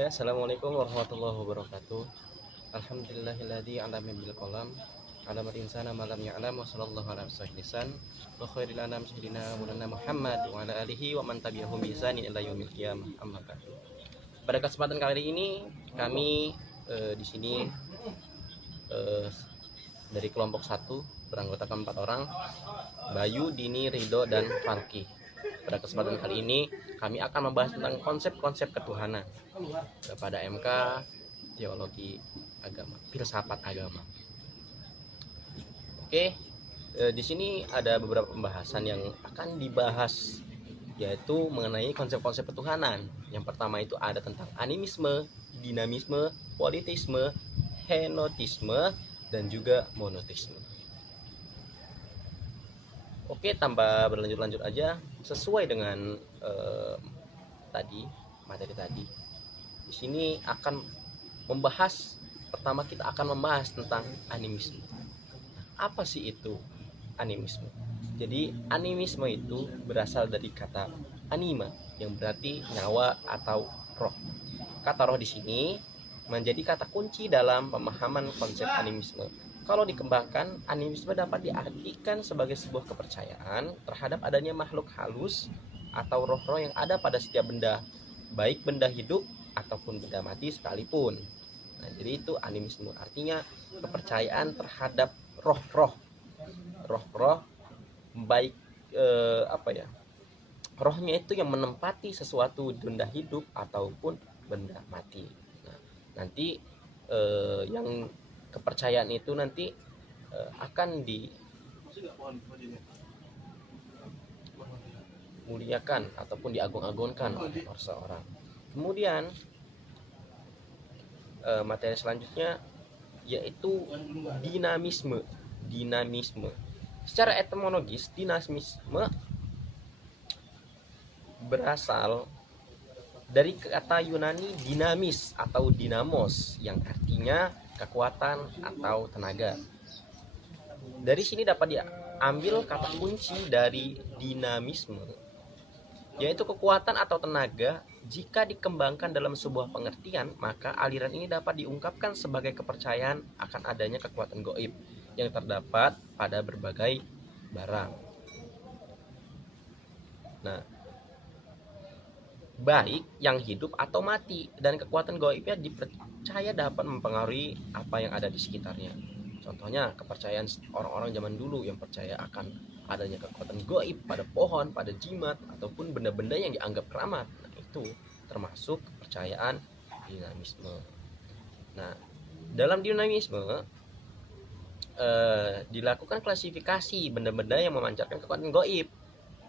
Ya, assalamualaikum warahmatullahi wabarakatuh. Alhamdulillahilladzi 'alama bil qalam, 'alamal insana ma lam ya'lam, wa sallallahu ala lisan wa khairil anam sayyidina Maulana Muhammad wa ala alihi wa man tabi'ahum bi ihsanin ila yaumil qiyamah. Amma ba'du. Pada kesempatan kali ini kami di sini eh, dari kelompok 1 beranggotakan 4 orang, Bayu, Dini, Rido, dan Falki. Pada kesempatan kali ini kami akan membahas tentang konsep-konsep ketuhanan pada MK teologi agama, filsafat agama. Oke, di sini ada beberapa pembahasan yang akan dibahas, yaitu mengenai konsep-konsep ketuhanan. Yang pertama itu ada tentang animisme, dinamisme, politisme, henotisme, dan juga monoteisme. Oke, tanpa berlanjut-lanjut aja, sesuai dengan materi tadi. Di sini akan membahas, pertama kita akan membahas tentang animisme. Apa sih itu animisme? Jadi animisme itu berasal dari kata anima, yang berarti nyawa atau roh. Kata roh di sini menjadi kata kunci dalam pemahaman konsep animisme. Kalau dikembangkan, animisme dapat diartikan sebagai sebuah kepercayaan terhadap adanya makhluk halus atau roh-roh yang ada pada setiap benda, baik benda hidup ataupun benda mati sekalipun. Nah, jadi itu animisme, artinya kepercayaan terhadap roh-roh, baik rohnya itu yang menempati sesuatu benda hidup ataupun benda mati. Nah, nanti yang kepercayaan itu nanti akan dimuliakan ataupun diagung-agungkan oleh seseorang. Kemudian materi selanjutnya yaitu dinamisme. Secara etimologis, dinamisme berasal dari kata Yunani dinamis atau dinamos, yang artinya kekuatan atau tenaga. Dari sini dapat diambil kata kunci dari dinamisme, yaitu kekuatan atau tenaga. Jika dikembangkan dalam sebuah pengertian, maka aliran ini dapat diungkapkan sebagai kepercayaan akan adanya kekuatan gaib yang terdapat pada berbagai barang. Nah, baik yang hidup atau mati, dan kekuatan gaibnya dipercaya dapat mempengaruhi apa yang ada di sekitarnya. Contohnya kepercayaan orang-orang zaman dulu yang percaya akan adanya kekuatan gaib pada pohon, pada jimat, ataupun benda-benda yang dianggap keramat. Nah, itu termasuk kepercayaan dinamisme. Nah, dalam dinamisme dilakukan klasifikasi benda-benda yang memancarkan kekuatan gaib.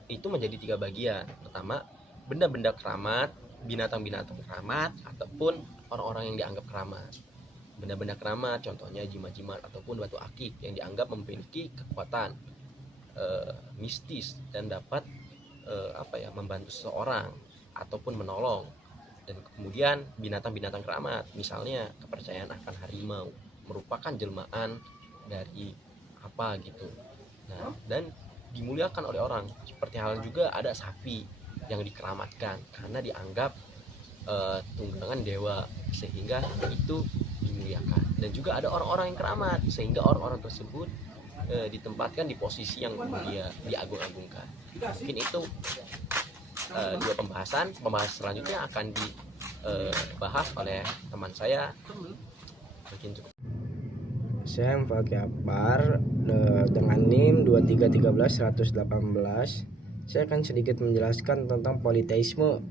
Itu menjadi 3 bagian. Pertama, benda-benda keramat, binatang-binatang keramat, ataupun orang-orang yang dianggap keramat. Benda-benda keramat contohnya jimat-jimat ataupun batu akik yang dianggap memiliki kekuatan mistis dan dapat membantu seseorang ataupun menolong. Dan kemudian binatang-binatang keramat, misalnya kepercayaan akan harimau, merupakan jelmaan dari apa gitu. Nah, dan dimuliakan oleh orang. Seperti hal juga ada sapi yang dikeramatkan karena dianggap tunggangan dewa, sehingga itu dimuliakan. Dan juga ada orang-orang yang keramat sehingga orang-orang tersebut ditempatkan di posisi yang mulia, diagung-agungkan. Mungkin itu 2 pembahasan. Pembahasan selanjutnya akan dibahas oleh teman saya. Mungkin cukup. Saya Falki Akbar dengan NIM 2313118. Saya akan sedikit menjelaskan tentang politeisme.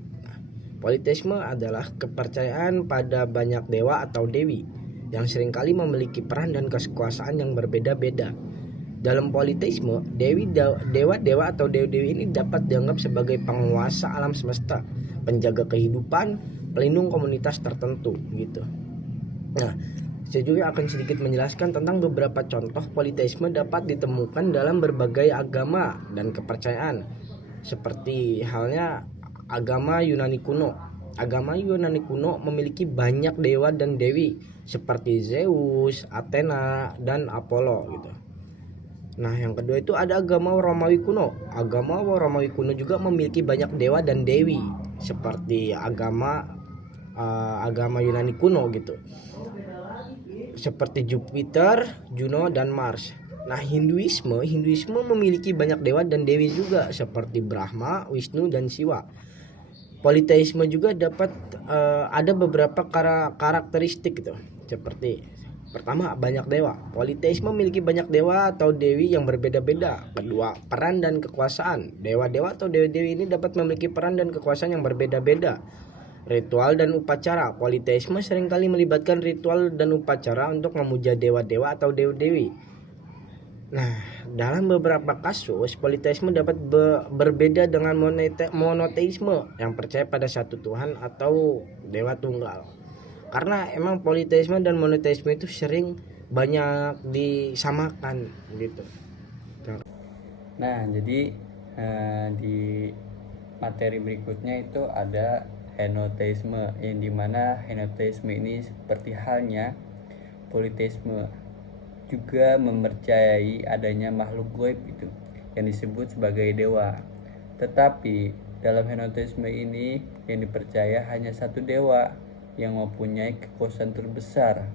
Politeisme adalah kepercayaan pada banyak dewa atau dewi yang seringkali memiliki peran dan kekuasaan yang berbeda-beda. Dalam politeisme, dewa-dewa atau dewi-dewi ini dapat dianggap sebagai penguasa alam semesta, penjaga kehidupan, pelindung komunitas tertentu gitu. Nah, saya juga akan sedikit menjelaskan tentang beberapa contoh politeisme dapat ditemukan dalam berbagai agama dan kepercayaan. Seperti halnya agama Yunani kuno. Agama Yunani kuno memiliki banyak dewa dan dewi seperti Zeus, Athena, dan Apollo gitu. Nah, yang kedua itu ada agama Romawi kuno. Agama Romawi kuno juga memiliki banyak dewa dan dewi seperti agama agama Yunani kuno gitu, seperti Jupiter, Juno, dan Mars. Nah, Hinduisme memiliki banyak dewa dan dewi juga seperti Brahma, Wisnu, dan Siwa. Politeisme juga dapat ada beberapa karakteristik gitu, seperti pertama, banyak dewa. Politeisme memiliki banyak dewa atau dewi yang berbeda-beda. Kedua, peran dan kekuasaan. Dewa-dewa atau dewi-dewi ini dapat memiliki peran dan kekuasaan yang berbeda-beda. Ritual dan upacara. Politeisme seringkali melibatkan ritual dan upacara untuk memuja dewa-dewa atau dewi-dewi. Nah, dalam beberapa kasus, politeisme dapat berbeda dengan monoteisme yang percaya pada satu Tuhan atau dewa tunggal. Karena emang politeisme dan monoteisme itu sering banyak disamakan gitu. Nah, jadi di materi berikutnya itu ada henoteisme, yang dimana henoteisme ini seperti halnya politeisme juga mempercayai adanya makhluk gaib itu yang disebut sebagai dewa. Tetapi dalam henoteisme ini yang dipercaya hanya satu dewa yang mempunyai kekuasaan terbesar,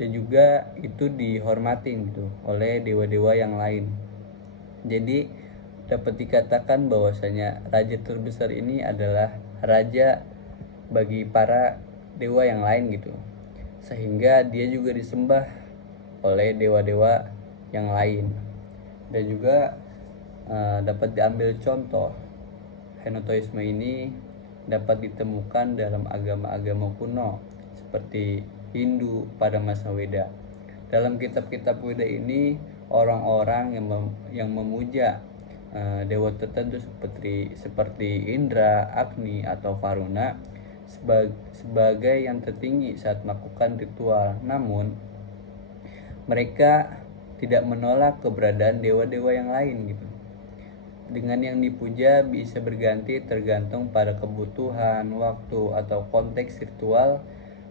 dan juga itu dihormati gitu oleh dewa-dewa yang lain. Jadi dapat dikatakan bahwasanya raja terbesar ini adalah raja bagi para dewa yang lain gitu, sehingga dia juga disembah oleh dewa-dewa yang lain. Dan juga dapat diambil contoh, henoteisme ini dapat ditemukan dalam agama-agama kuno seperti Hindu pada masa Weda. Dalam kitab-kitab Weda ini, orang-orang yang memuja dewa tertentu seperti Indra, Agni, atau Varuna sebagai yang tertinggi saat melakukan ritual. Namun mereka tidak menolak keberadaan dewa-dewa yang lain gitu. Dengan yang dipuja bisa berganti tergantung pada kebutuhan, waktu, atau konteks ritual.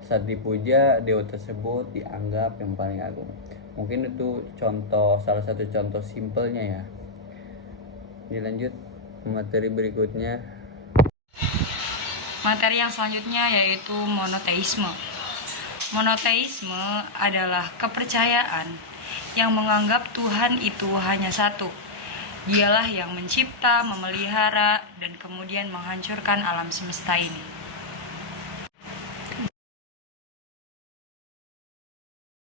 Saat dipuja, dewa tersebut dianggap yang paling agung. Mungkin itu salah satu contoh simpelnya ya. Dilanjut materi berikutnya. Materi yang selanjutnya yaitu monoteisme. Monoteisme adalah kepercayaan yang menganggap Tuhan itu hanya satu. Dialah yang mencipta, memelihara, dan kemudian menghancurkan alam semesta ini.